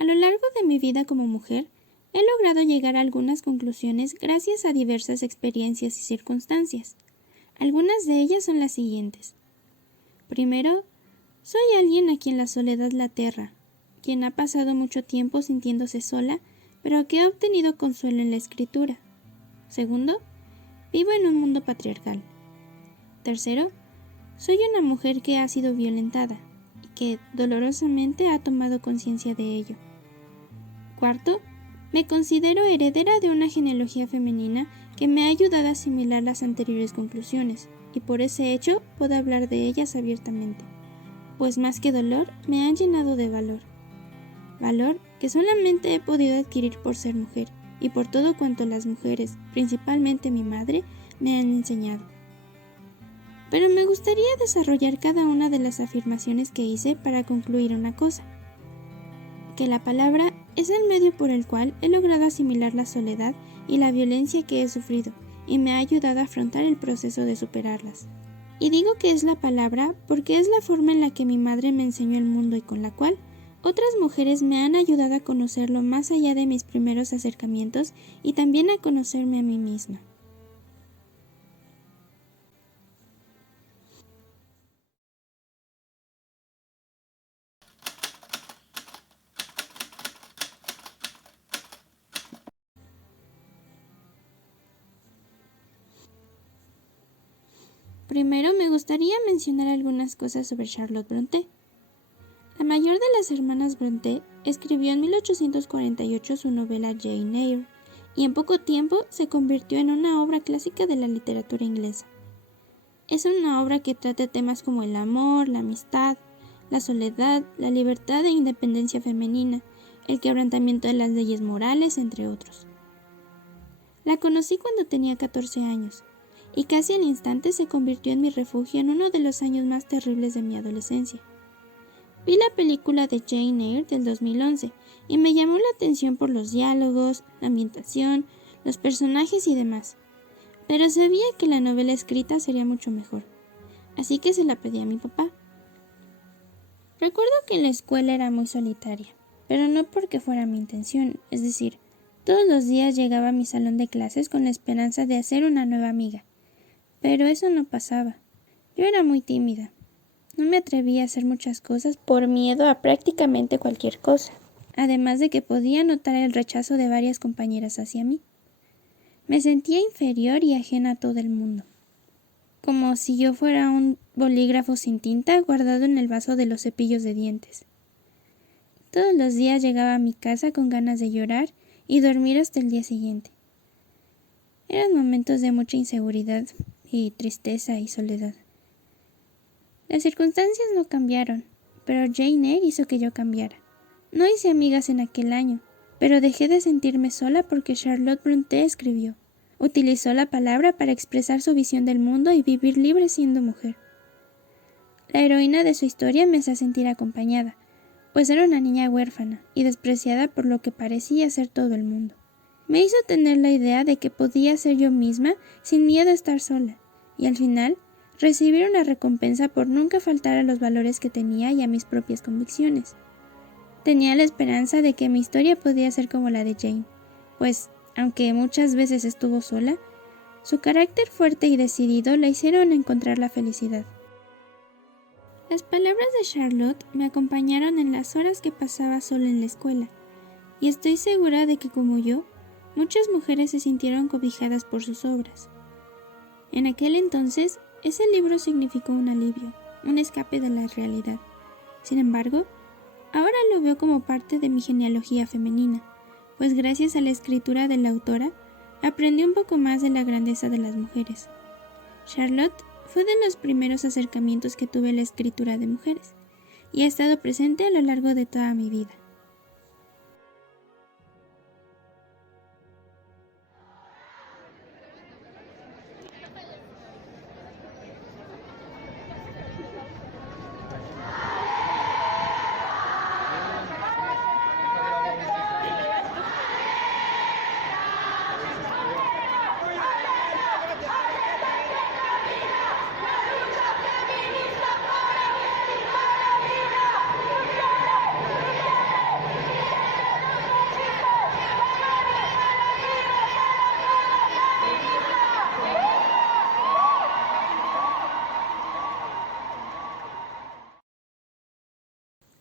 A lo largo de mi vida como mujer, he logrado llegar a algunas conclusiones gracias a diversas experiencias y circunstancias. Algunas de ellas son las siguientes. Primero, soy alguien a quien la soledad la aterra, quien ha pasado mucho tiempo sintiéndose sola, pero que ha obtenido consuelo en la escritura. Segundo, vivo en un mundo patriarcal. Tercero, soy una mujer que ha sido violentada y que dolorosamente ha tomado conciencia de ello. Cuarto, me considero heredera de una genealogía femenina que me ha ayudado a asimilar las anteriores conclusiones, y por ese hecho puedo hablar de ellas abiertamente, pues más que dolor me han llenado de valor. Valor que solamente he podido adquirir por ser mujer y por todo cuanto las mujeres, principalmente mi madre, me han enseñado. Pero me gustaría desarrollar cada una de las afirmaciones que hice para concluir una cosa: que la palabra es el medio por el cual he logrado asimilar la soledad y la violencia que he sufrido, y me ha ayudado a afrontar el proceso de superarlas. Y digo que es la palabra porque es la forma en la que mi madre me enseñó el mundo y con la cual otras mujeres me han ayudado a conocerlo más allá de mis primeros acercamientos y también a conocerme a mí misma. Primero me gustaría mencionar algunas cosas sobre Charlotte Brontë. La mayor de las hermanas Brontë escribió en 1848 su novela Jane Eyre, y en poco tiempo se convirtió en una obra clásica de la literatura inglesa. Es una obra que trata temas como el amor, la amistad, la soledad, la libertad e independencia femenina, el quebrantamiento de las leyes morales, entre otros. La conocí cuando tenía 14 años, y casi al instante se convirtió en mi refugio en uno de los años más terribles de mi adolescencia. Vi la película de Jane Eyre del 2011 y me llamó la atención por los diálogos, la ambientación, los personajes y demás, pero sabía que la novela escrita sería mucho mejor, así que se la pedí a mi papá. Recuerdo que la escuela era muy solitaria, pero no porque fuera mi intención, es decir, todos los días llegaba a mi salón de clases con la esperanza de hacer una nueva amiga. Pero eso no pasaba. Yo era muy tímida. No me atrevía a hacer muchas cosas por miedo a prácticamente cualquier cosa, además de que podía notar el rechazo de varias compañeras hacia mí. Me sentía inferior y ajena a todo el mundo, como si yo fuera un bolígrafo sin tinta guardado en el vaso de los cepillos de dientes. Todos los días llegaba a mi casa con ganas de llorar y dormir hasta el día siguiente. Eran momentos de mucha inseguridad y tristeza y soledad. Las circunstancias no cambiaron, pero Jane Eyre hizo que yo cambiara. No hice amigas en aquel año, pero dejé de sentirme sola porque Charlotte Brontë escribió. Utilizó la palabra para expresar su visión del mundo y vivir libre siendo mujer. La heroína de su historia me hacía sentir acompañada, pues era una niña huérfana y despreciada por lo que parecía ser todo el mundo. Me hizo tener la idea de que podía ser yo misma sin miedo a estar sola, y al final recibir una recompensa por nunca faltar a los valores que tenía y a mis propias convicciones. Tenía la esperanza de que mi historia podía ser como la de Jane, pues, aunque muchas veces estuvo sola, su carácter fuerte y decidido la hicieron encontrar la felicidad. Las palabras de Charlotte me acompañaron en las horas que pasaba sola en la escuela, y estoy segura de que, como yo, muchas mujeres se sintieron cobijadas por sus obras. En aquel entonces, ese libro significó un alivio, un escape de la realidad. Sin embargo, ahora lo veo como parte de mi genealogía femenina, pues gracias a la escritura de la autora, aprendí un poco más de la grandeza de las mujeres. Charlotte fue de los primeros acercamientos que tuve a la escritura de mujeres, y ha estado presente a lo largo de toda mi vida.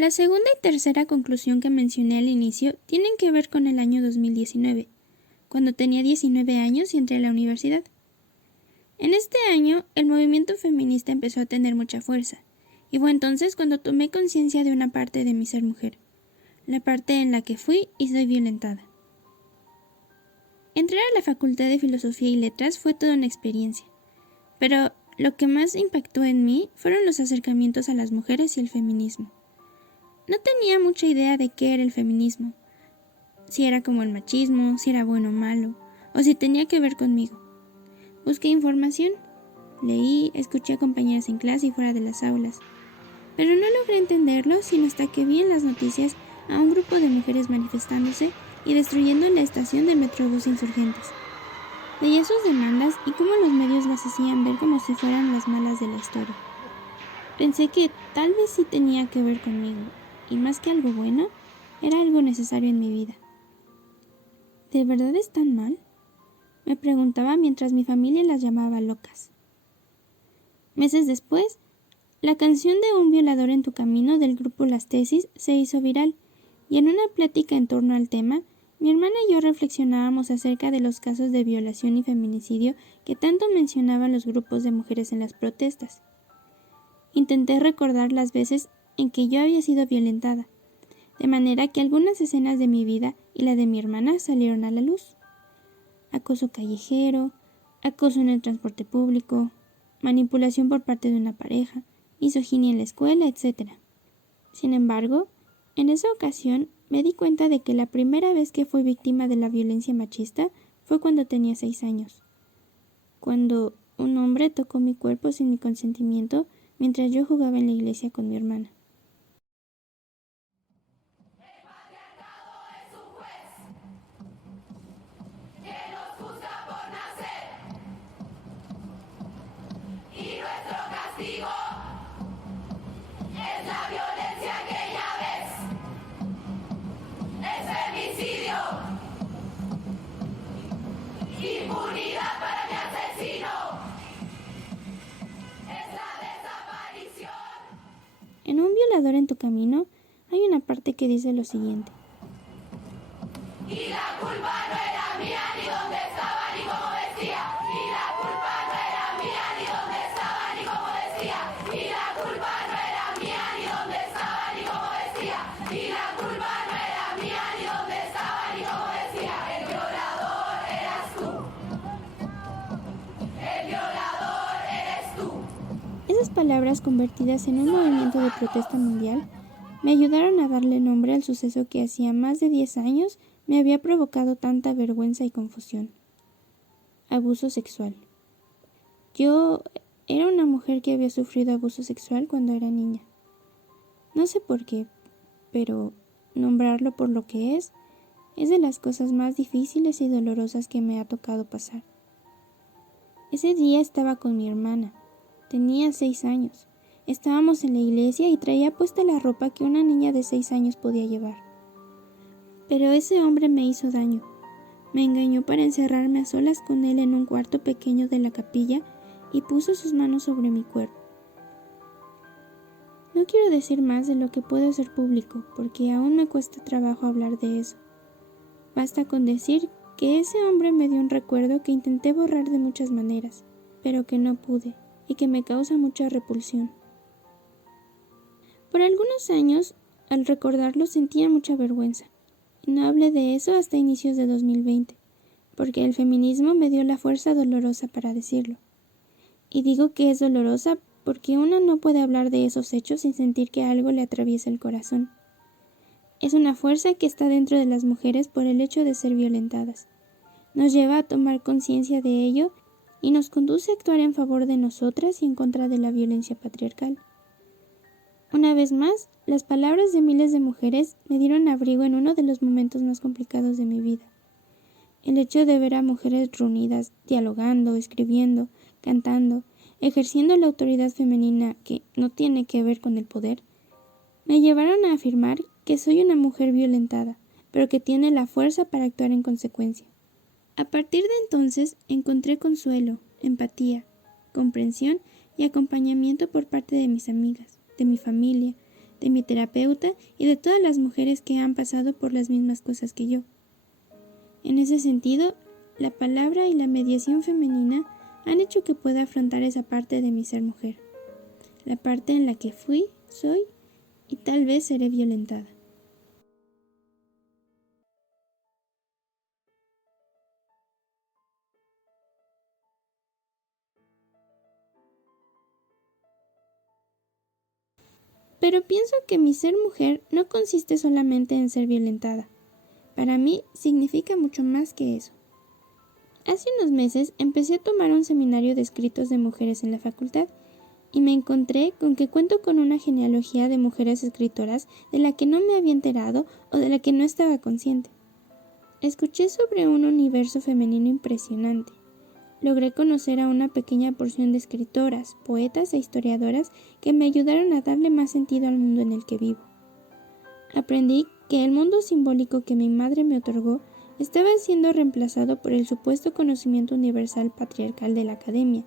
La segunda y tercera conclusión que mencioné al inicio tienen que ver con el año 2019, cuando tenía 19 años y entré a la universidad. En este año, el movimiento feminista empezó a tener mucha fuerza, y fue entonces cuando tomé conciencia de una parte de mi ser mujer, la parte en la que fui y soy violentada. Entrar a la Facultad de Filosofía y Letras fue toda una experiencia, pero lo que más impactó en mí fueron los acercamientos a las mujeres y el feminismo. No tenía mucha idea de qué era el feminismo, si era como el machismo, si era bueno o malo, o si tenía que ver conmigo. Busqué información, leí, escuché a compañeras en clase y fuera de las aulas, pero no logré entenderlo sino hasta que vi en las noticias a un grupo de mujeres manifestándose y destruyendo la estación del Metrobús Insurgentes. Veía sus demandas y cómo los medios las hacían ver como si fueran las malas de la historia. Pensé que tal vez sí tenía que ver conmigo, y más que algo bueno, era algo necesario en mi vida. ¿De verdad es tan mal?, me preguntaba mientras mi familia las llamaba locas. Meses después, la canción de Un violador en tu camino del grupo Las Tesis se hizo viral, y en una plática en torno al tema, mi hermana y yo reflexionábamos acerca de los casos de violación y feminicidio que tanto mencionaban los grupos de mujeres en las protestas. Intenté recordar las veces en que yo había sido violentada, de manera que algunas escenas de mi vida y la de mi hermana salieron a la luz. Acoso callejero, acoso en el transporte público, manipulación por parte de una pareja, misoginia en la escuela, etc. Sin embargo, en esa ocasión me di cuenta de que la primera vez que fui víctima de la violencia machista fue cuando tenía 6 años, cuando un hombre tocó mi cuerpo sin mi consentimiento mientras yo jugaba en la iglesia con mi hermana. En Un violador en tu camino hay una parte que dice lo siguiente. Y la culpa no era mía, ni dónde estaba, ni cómo vestía. Y la culpa no era mía, ni dónde estaba, ni cómo vestía. Y la culpa no era mía, ni dónde estaba, ni cómo vestía. Y la culpa no era mía, ni dónde estaba, ni cómo vestía. El violador eras tú. El violador eres tú. Esas palabras convertidas en un movimiento de protesta mundial me ayudaron a darle nombre al suceso que hacía más de 10 años me había provocado tanta vergüenza y confusión. Abuso sexual. Yo era una mujer que había sufrido abuso sexual cuando era niña. No sé por qué, pero nombrarlo por lo que es de las cosas más difíciles y dolorosas que me ha tocado pasar. Ese día estaba con mi hermana. Tenía 6 años. Estábamos en la iglesia y traía puesta la ropa que una niña de 6 años podía llevar. Pero ese hombre me hizo daño. Me engañó para encerrarme a solas con él en un cuarto pequeño de la capilla y puso sus manos sobre mi cuerpo. No quiero decir más de lo que puedo hacer público, porque aún me cuesta trabajo hablar de eso. Basta con decir que ese hombre me dio un recuerdo que intenté borrar de muchas maneras, pero que no pude y que me causa mucha repulsión. Por algunos años, al recordarlo sentía mucha vergüenza, y no hablé de eso hasta inicios de 2020, porque el feminismo me dio la fuerza dolorosa para decirlo. Y digo que es dolorosa porque uno no puede hablar de esos hechos sin sentir que algo le atraviesa el corazón. Es una fuerza que está dentro de las mujeres por el hecho de ser violentadas. Nos lleva a tomar conciencia de ello y nos conduce a actuar en favor de nosotras y en contra de la violencia patriarcal. Una vez más, las palabras de miles de mujeres me dieron abrigo en uno de los momentos más complicados de mi vida. El hecho de ver a mujeres reunidas, dialogando, escribiendo, cantando, ejerciendo la autoridad femenina que no tiene que ver con el poder, me llevaron a afirmar que soy una mujer violentada, pero que tiene la fuerza para actuar en consecuencia. A partir de entonces encontré consuelo, empatía, comprensión y acompañamiento por parte de mis amigas, de mi familia, de mi terapeuta y de todas las mujeres que han pasado por las mismas cosas que yo. En ese sentido, la palabra y la mediación femenina han hecho que pueda afrontar esa parte de mi ser mujer, la parte en la que fui, soy y tal vez seré violentada. Pero pienso que mi ser mujer no consiste solamente en ser violentada. Para mí significa mucho más que eso. Hace unos meses empecé a tomar un seminario de escritos de mujeres en la facultad y me encontré con que cuento con una genealogía de mujeres escritoras de la que no me había enterado o de la que no estaba consciente. Escuché sobre un universo femenino impresionante. Logré conocer a una pequeña porción de escritoras, poetas e historiadoras que me ayudaron a darle más sentido al mundo en el que vivo. Aprendí que el mundo simbólico que mi madre me otorgó estaba siendo reemplazado por el supuesto conocimiento universal patriarcal de la academia,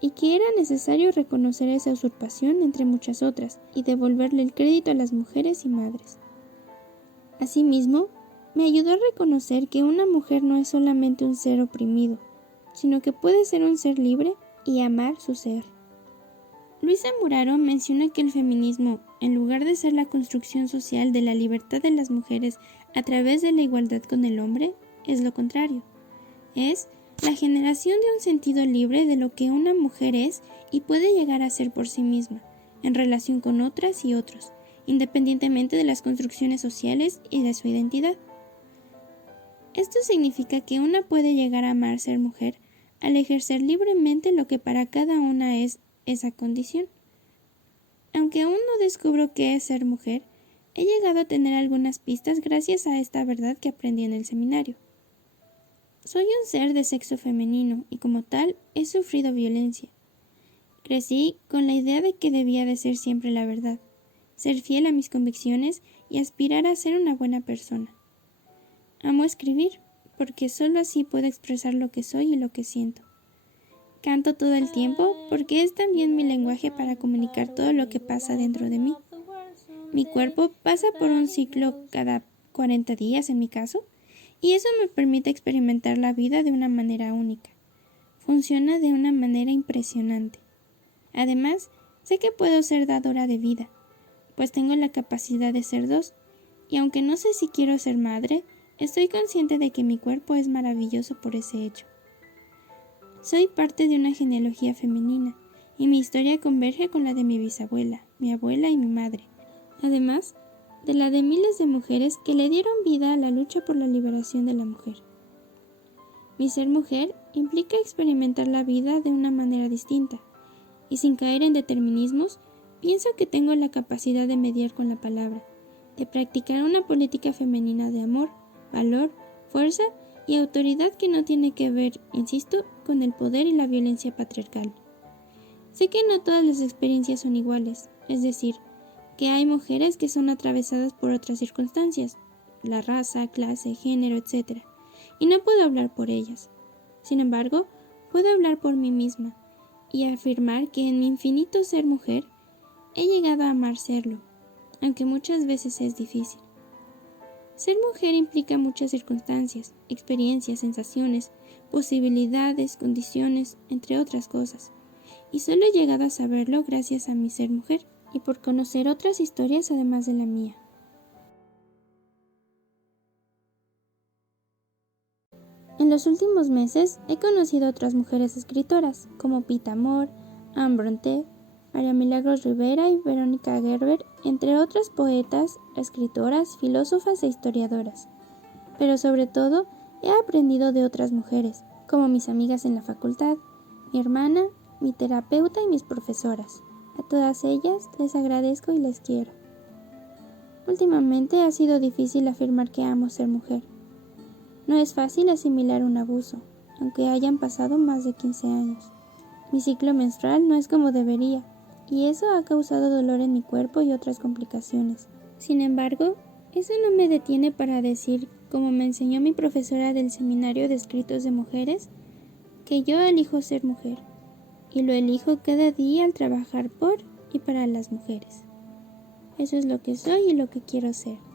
y que era necesario reconocer esa usurpación entre muchas otras y devolverle el crédito a las mujeres y madres. Asimismo, me ayudó a reconocer que una mujer no es solamente un ser oprimido, sino que puede ser un ser libre y amar su ser. Luisa Muraro menciona que el feminismo, en lugar de ser la construcción social de la libertad de las mujeres a través de la igualdad con el hombre, es lo contrario. Es la generación de un sentido libre de lo que una mujer es y puede llegar a ser por sí misma, en relación con otras y otros, independientemente de las construcciones sociales y de su identidad. Esto significa que una puede llegar a amar ser mujer al ejercer libremente lo que para cada una es esa condición. Aunque aún no descubro qué es ser mujer, he llegado a tener algunas pistas gracias a esta verdad que aprendí en el seminario. Soy un ser de sexo femenino y como tal he sufrido violencia. Crecí con la idea de que debía de ser siempre la verdad, ser fiel a mis convicciones y aspirar a ser una buena persona. Amo escribir, porque solo así puedo expresar lo que soy y lo que siento. Canto todo el tiempo porque es también mi lenguaje para comunicar todo lo que pasa dentro de mí. Mi cuerpo pasa por un ciclo cada 40 días en mi caso, y eso me permite experimentar la vida de una manera única. Funciona de una manera impresionante. Además, sé que puedo ser dadora de vida, pues tengo la capacidad de ser dos, y aunque no sé si quiero ser madre, estoy consciente de que mi cuerpo es maravilloso por ese hecho. Soy parte de una genealogía femenina, y mi historia converge con la de mi bisabuela, mi abuela y mi madre. Además, de la de miles de mujeres que le dieron vida a la lucha por la liberación de la mujer. Mi ser mujer implica experimentar la vida de una manera distinta, y sin caer en determinismos, pienso que tengo la capacidad de mediar con la palabra, de practicar una política femenina de amor, valor, fuerza y autoridad que no tiene que ver, insisto, con el poder y la violencia patriarcal. Sé que no todas las experiencias son iguales, es decir, que hay mujeres que son atravesadas por otras circunstancias, la raza, clase, género, etc., y no puedo hablar por ellas. Sin embargo, puedo hablar por mí misma y afirmar que en mi infinito ser mujer he llegado a amar serlo, aunque muchas veces es difícil. Ser mujer implica muchas circunstancias, experiencias, sensaciones, posibilidades, condiciones, entre otras cosas, y solo he llegado a saberlo gracias a mi ser mujer y por conocer otras historias además de la mía. En los últimos meses he conocido a otras mujeres escritoras, como Pita Amor, Anne Brontë, María Milagros Rivera y Verónica Gerber, entre otras poetas, escritoras, filósofas e historiadoras. Pero sobre todo, he aprendido de otras mujeres, como mis amigas en la facultad, mi hermana, mi terapeuta y mis profesoras. A todas ellas les agradezco y les quiero. Últimamente ha sido difícil afirmar que amo ser mujer. No es fácil asimilar un abuso, aunque hayan pasado más de 15 años. Mi ciclo menstrual no es como debería, y eso ha causado dolor en mi cuerpo y otras complicaciones. Sin embargo, eso no me detiene para decir, como me enseñó mi profesora del Seminario de Escritos de Mujeres, que yo elijo ser mujer, y lo elijo cada día al trabajar por y para las mujeres. Eso es lo que soy y lo que quiero ser.